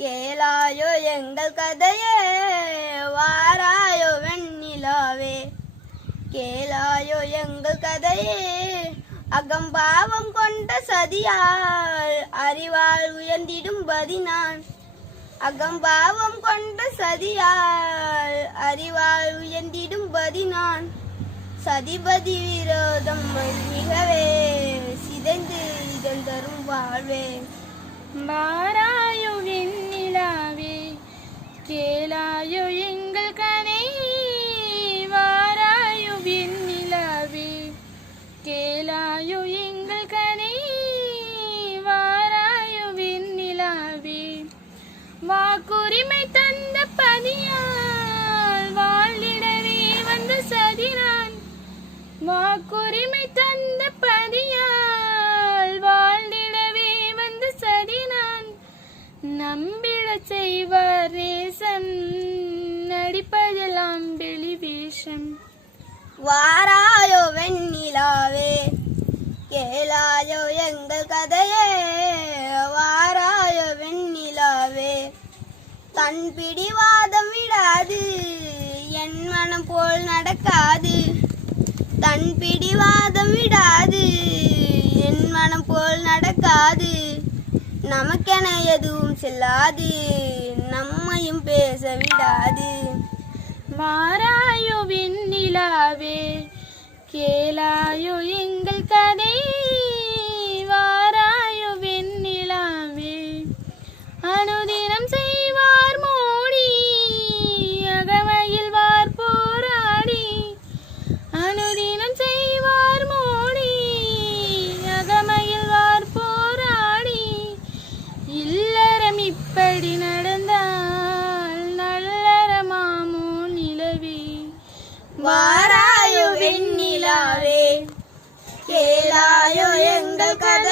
கேளாயோ எங்கள் கதையே வாராயோ வெண்ணிலாவே. கேளாயோ எங்கள் கதையே அகம்பாவம் கொண்ட சதியால் அறிவால் உயர்ந்திடும் பதினான். அகம்பாவம் கொண்ட சதியால் அறிவால் உயர்ந்திடும் பதினான். சதிபதி விரோதம் மிகவே சிதைந்து இதன் தரும் வாழ்வே. வாராயோ வெண்ணிலாவே கேளாயோ எங்கள் கனை. வாராயோ வெண்ணிலாவே கேளாயோ எங்கள் கனை. வாராயோ வெண்ணிலாவே வாக்குரிமை தந்த பதியால் வாழ்ந்திடவே வந்த சதினான். வாக்குரிமை தந்த பதியால் வாழ்ந்திடவே வந்த சதினான். நம்பிட செய்வார் நேசம் நடிப்பதெல்லாம் வெளி வேஷம். வாராயோ வெண்ணிலாவே கேளாயோ எங்கள் கதையே வாராயோ வெண்ணிலாவே. தன் பிடிவாதம் விடாது என் மனம் போல் நடக்காது. தன் பிடிவாதம் விடாது என் மனம் போல் நடக்காது. நமக்கென எதுவும் செல்லாது நம்மையும் பேச விடாது. வாராயோ வெண்ணிலாவே கேளாயோ எங்கள் கதை. வாராயோ வெண்ணிலாவே அனுதினம் செய்வார் மோடி அகமையில் வார் போராடி. அனுதினம் செய்வார் மோடி அகமையில் வார் போராடி. இல்லறம் இப்படி நடந்தால் நல்லறமாமோ நிலவே. வாராயோ வெண்ணிலாவே கேளாயோ எங்கள் கதை.